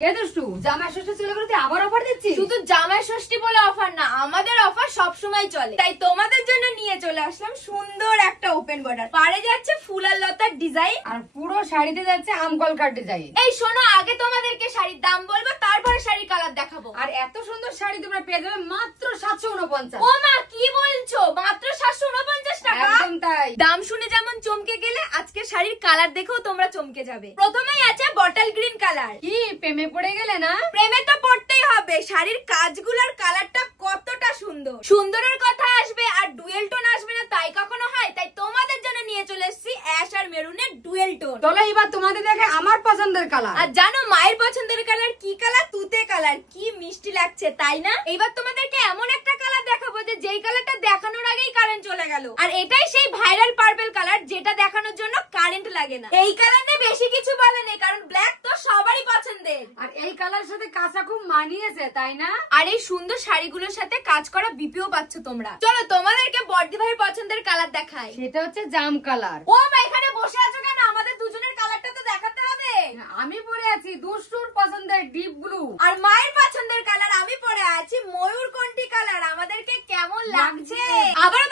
জামাই ষষ্ঠী চলে গেলে আবার অফার দিচ্ছি? শুধু জামাই ষষ্ঠী বলে অফার না, আমাদের অফার সবসময় চলে। তাই তোমাদের জন্য নিয়ে চলে আসলাম সুন্দর একটা ওপেন বর্ডার, পাড়ে যাচ্ছে ফুল আর লতার ডিজাইন, আর পুরো শাড়িতে যাচ্ছে আমকলকার ডিজাইন। এই শোনো, আগে তোমাদেরকে শাড়ির দাম বলবো, তারপরে শাড়ির কালার দেখাবো। আর এত সুন্দর শাড়ি তোমরা পেয়ে যাবে মাত্র 749। ও মা, কি বলছো? মাত্র 749 টাকা? একদম তাই। দাম শুনে যেমন চমকে গেলে, আজকে শাড়ির কালার দেখেও তোমরা চমকে যাবে। প্রথমেই আছে বটল গ্রিন কালার। কি প্রেমে পড়ে গেলে না? প্রেমে তো পড়তেই হবে, শাড়ির কাজগুলোর কালারটা কতটা সুন্দর। সুন্দরের কথা আসবে আর ডুয়েল টোন আসবে না, তাই কখনো হয়? তাই তোমাদের জন্য নিয়ে চলে এসেছি অ্যাশ আর মেরুনের ডুয়েল টোন। চলো এবার তোমাদের দেখে আমার পছন্দের কালার। আর জানো মায়ের পছন্দের কালার কি কালার? তুতে কালার। কি মিষ্টি লাগছে তাই না? এবার তোমাদেরকে এমন একটা কালার দেখাবো যে যেই কালারটা দেখানোর আগেই কারেন্ট চলে গেল। আর এটাই সেই ভাইরাল পার্পল কালার, যেটা দেখানোর জন্য কারেন্ট লাগে না। এই কালার নিয়ে বেশি কিছু বলে নেই, কারণ ব্ল্যাক তো সবারই পছন্দের। আর এই কালারের সাথে কাঁচা খুব মানিয়েছে, তাই না? আর এই সুন্দর শাড়িগুলোর সাথে কাজ করা বিপিও পাচ্ছ তোমরা। চলো তোমাদেরকে বর্দি ভাইয়ের পছন্দের কালার দেখাই। সেটা হচ্ছে জাম কালার। ও মা, এখানে বসে আছো কেন? আমাদের দুজনের কালারটা তো দেখাতে হবে। আমি পরে আছি দুষ্টুর পছন্দের ডিপ ব্লু। আর মায়ের পছন্দের কালার আমি পরে আছি ময়ূরকণ্ঠী কালার। আমাদেরকে কেমন লাগছে? আবারও